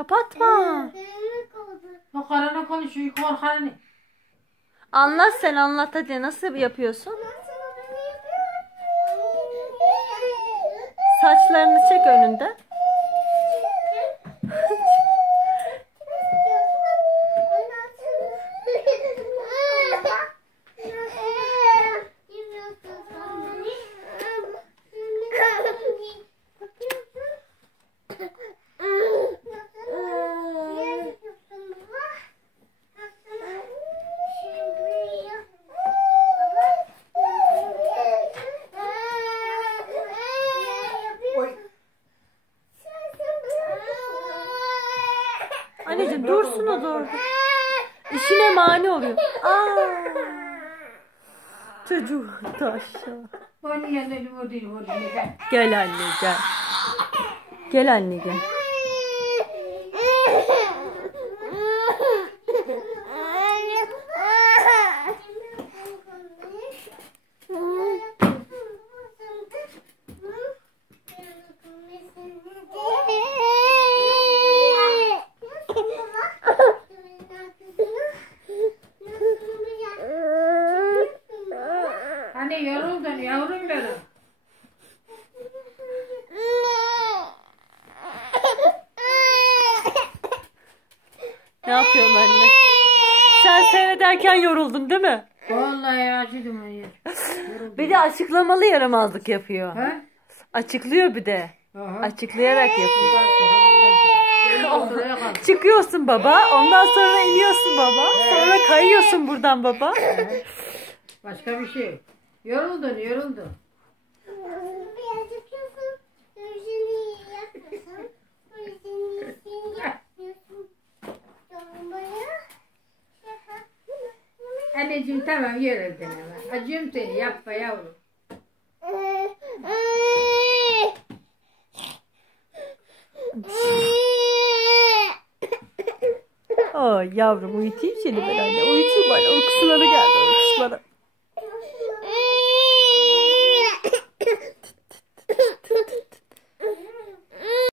Kapatma. O karına konuşuyor, korkanı. Anlat, sen anlat hadi. Nasıl yapıyorsun? Saçlarını çek önünde. Anneciğim dursun o da orada. İşine mani oluyor. Çocuk taşa. Onun yanında o değil. Gel anne gel. Gel anne gel. Hani yoruldun yavrum benim. Ne yapıyorsun anne? Sen seyrederken yoruldun değil mi? Vallahi acıdım hayır. Bir de açıklamalı yaramazlık yapıyor. Ha? Açıklıyor bir de. Aha. Açıklayarak yapıyor. Şuraya kal. Çıkıyorsun baba, ondan sonra iniyorsun baba, sonra kayıyorsun buradan baba. Başka bir şey. Yoruldun. Anneciğim tamam yoruldun ama. Acıyorum seni yapma yavrum. Ay yavrum uyutayım seni ben anne, uyutayım bana, uykusuları geldi uykusuları.